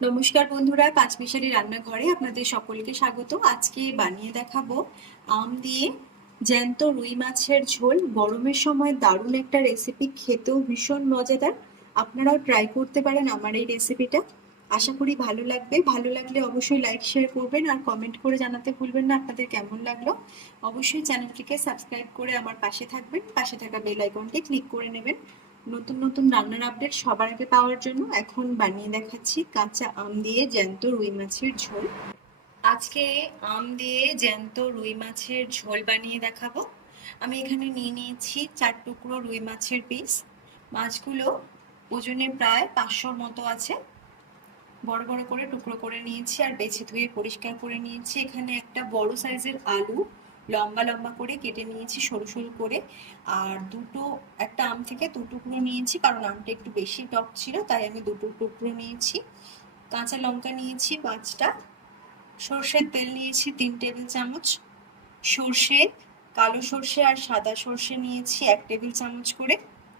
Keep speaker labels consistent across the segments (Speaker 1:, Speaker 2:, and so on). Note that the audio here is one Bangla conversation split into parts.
Speaker 1: নমস্কার বন্ধুরা পাঁচ মিশালি রান্নাঘরে আপনাদের সকলকে স্বাগত আজকে বানিয়ে দেখাবো আম দিয়ে জ্যান্ত রুই মাছের ঝোল। গরমের সময় দারুণ একটা রেসিপি খেতেও ভীষণ মজাদার। আপনারাও ট্রাই করতে পারেন আমার এই রেসিপিটা আশা করি ভালো লাগবে। ভালো লাগলে অবশ্যই লাইক শেয়ার করবেন আর কমেন্ট করে জানাতে ভুলবেন না আপনাদের কেমন লাগল। অবশ্যই চ্যানেলটিকে সাবস্ক্রাইব করে আমার পাশে থাকবেন। পাশে থাকা বেল আইকনটি ক্লিক করে নেবেন। নতুন নতুন রান্নার আপডেট সবার আগে পাওয়ার জন্য এখন বানিয়ে দেখাচ্ছি কাঁচা আম দিয়ে জ্যান্ত রুই মাছের ঝোল। আজকে আম দিয়ে জ্যান্ত রুই মাছের ঝোল বানিয়ে দেখাবো। আমি এখানে নিয়ে নিয়েছি চার টুকরো রুই মাছের পিস। মাছগুলো ওজনে প্রায় পাঁচশোর মতো আছে। বড় বড় করে টুকরো করে নিয়েছি আর বেছে ধুয়ে পরিষ্কার করে নিয়েছি। এখানে একটা বড় সাইজের আলু লম্বা লম্বা করে কেটে নিয়েছি, সরু সরু করে। আর দুটো, একটা আম থেকে দু টুকরো নিয়েছি, কারণ আমটা একটু বেশি টক ছিল, তাই আমি দুটো টুকরো নিয়েছি। কাঁচা লঙ্কা নিয়েছি পাঁচটা, সর্ষের তেল নিয়েছি তিন টেবিল চামচ, সর্ষে, কালো সর্ষে আর সাদা সর্ষে নিয়েছি এক টেবিল চামচ করে,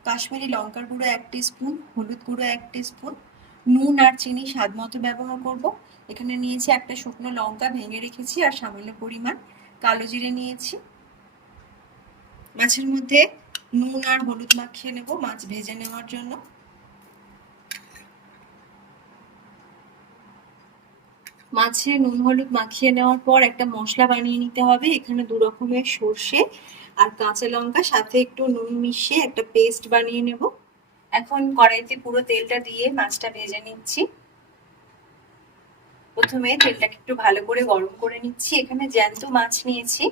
Speaker 1: কাশ্মীরি লঙ্কার গুঁড়ো এক স্পুন হলুদ গুঁড়ো এক স্পুন নুন আর চিনি স্বাদ মতো ব্যবহার করব। এখানে নিয়েছি একটা শুকনো লঙ্কা, ভেঙে রেখেছি আর সামান্য পরিমাণ কালো জিরে নিয়েছি। মাছের মধ্যে নুন আর হলুদ মাখিয়ে নেব মাছ ভেজে নেওয়ার জন্য। মাছে নুন হলুদ মাখিয়ে নেওয়ার পর একটা মশলা বানিয়ে নিতে হবে, এখানে দু রকমের সর্ষে আর কাঁচা লঙ্কা, সাথে একটু নুন মিশিয়ে একটা পেস্ট বানিয়ে নেব। এখন কড়াইতে পুরো তেলটা দিয়ে মাছটা ভেজে নিচ্ছি। প্রথমে তেলটাকে একটু ভালো করে গরম করে নিচ্ছি। এখানে জ্যান্ত মাছ নিয়েছি।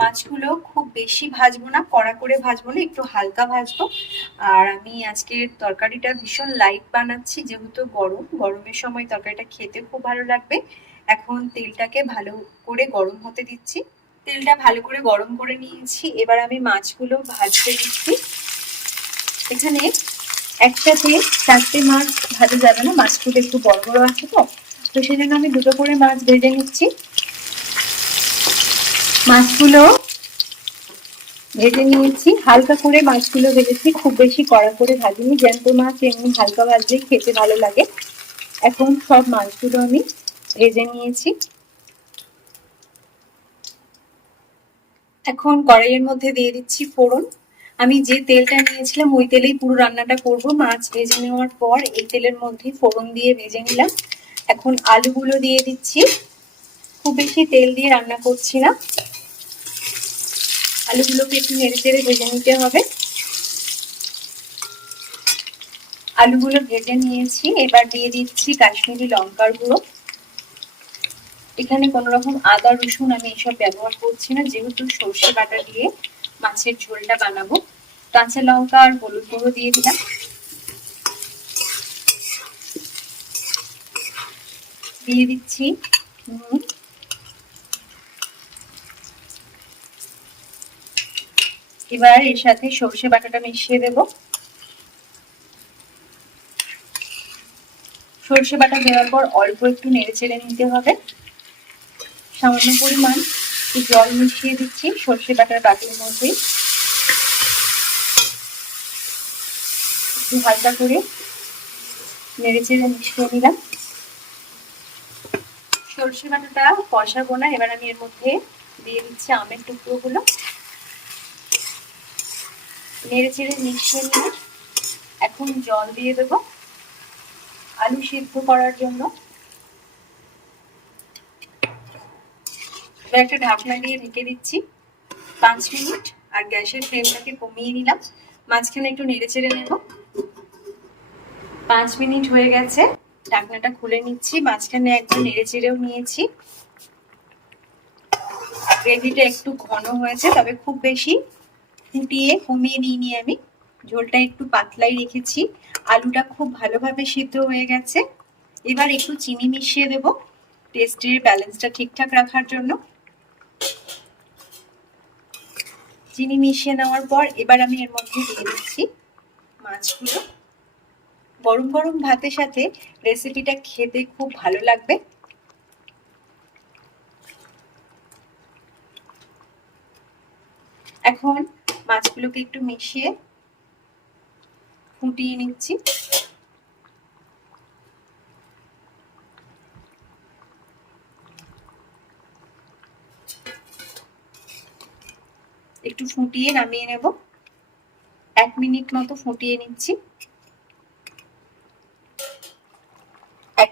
Speaker 1: মাছগুলো খুব বেশি ভাজবো না, কড়া করে ভাজবো না, একটু হালকা ভাজবো। আর আমি আজকের তরকারিটা ভীষণ লাইট বানাচ্ছি, যেহেতু গরম। গরমের সময় তরকারিটা খেতে খুব ভালো লাগবে। এখন তেলটাকে ভালো করে গরম হতে দিচ্ছি। তেলটা ভালো করে গরম করে নিয়েছি। এবার আমি মাছগুলো ভাজতে দিচ্ছি। এখানে একসাথে চারটে মাছ ভাজা যাবে না মাছগুলো একটু বড় বড় আছে তো। তো সেই জন্য আমি দুটো করে মাছ ভেজে নিচ্ছি। মাছগুলো ভেজে নিয়েছি। হালকা করে মাছগুলো ভেজেছি। খুব বেশি কড়া করে ভাজিনি। জ্যান্ত মাছ এমনি হালকা ভাজলেই খেতে ভালো লাগে। এখন সব মাছগুলো আমি ভেজে নিয়েছি। এখন কড়াইয়ের মধ্যে দিয়ে দিচ্ছি ফোড়ন। আমি যে তেলটা নিয়েছিলাম, ওই তেলেই পুরো রান্নাটা করব। মাছ ভেজে নেওয়ার পর এই তেলের মধ্যে ফোড়ন দিয়ে ভেজে নিলাম। এখন আলুগুলো দিয়ে দিচ্ছি। খুব বেশি তেল দিয়ে রান্না করছি না। আলুগুলোকে একটু নেড়ে চেড়ে ভেজে নিতে হবে। আলুগুলো ভেজে নিয়েছি। এবার দিয়ে দিচ্ছি কাশ্মীরি লঙ্কার গুঁড়ো। এখানে কোনো রকম আদা, রসুন আমি এসব ব্যবহার করছি না। যেহেতু সর্ষে বাটা দিয়ে মাছের ঝোলটা বানাবো, কাঁচা লঙ্কা আর হলুদ গুঁড়ো দিয়ে দিলাম। দিয়ে দিচ্ছি। এবার এর সাথে সর্ষে বাটাটা মিশিয়ে দেব। সর্ষে বাটা দেওয়ার পর অল্প একটু নেড়ে চেড়ে নিতে হবে। সামান্য পরিমাণ জল মিশিয়ে দিচ্ছি সর্ষে বাটার বাটির মধ্যে। একটু হালকা করে নেড়ে চেড়ে মিশিয়ে নিলাম। সর্ষে বাটাটা কষাবো না, এবার আমি এর মধ্যে দিয়ে দিচ্ছি আমের টুকরোগুলো। নেড়ে চেড়ে মিশিয়ে নিয়ে এখন জল দিয়ে দেবো আলু সিদ্ধ করার জন্য। একটা ঢাকনা দিয়ে ঢেকে দিচ্ছি পাঁচ মিনিট, আর গ্যাসের ফ্লেমটাকে কমিয়ে নিলাম। মাঝখানে একটু নেড়ে চেড়ে নেব। পাঁচ মিনিট হয়ে গেছে। ঢাকনাটা খুলে নিচ্ছি মাঝখানে একটু নেড়ে চেড়েও নিয়েছি। গ্রেভিটা একটু ঘন হয়েছে তবে খুব বেশি ফুটিয়ে কমিয়ে নিইনি আমি। ঝোলটা একটু পাতলাই রেখেছি। আলুটা খুব ভালোভাবে সিদ্ধ হয়ে গেছে। এবার একটু চিনি মিশিয়ে দেব। টেস্টের ব্যালেন্সটা ঠিকঠাক রাখার জন্য। চিনি মিশিয়ে নেওয়ার পর এবার আমি এর মধ্যে দিয়ে দিচ্ছি মাছগুলো। গরম গরম ভাতের সাথে রেসিপিটা খেতে খুব ভালো লাগবে। এখন মাছগুলোকে একটু মিশিয়ে ফুটিয়ে নিচ্ছি। একটু ফুটিয়ে নামিয়ে নেব। এক মিনিট মতো ফুটিয়ে নিচ্ছি।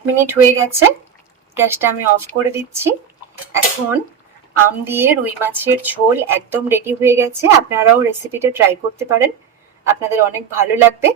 Speaker 1: মিনিট হয়ে গেছে। গ্যাসটা আমি অফ করে দিচ্ছি। এখন আম দিয়ে রুই মাছের ঝোল একদম রেডি হয়ে গেছে। আপনারাও রেসিপিটা ট্রাই করতে পারেন। আপনাদের অনেক ভালো লাগবে।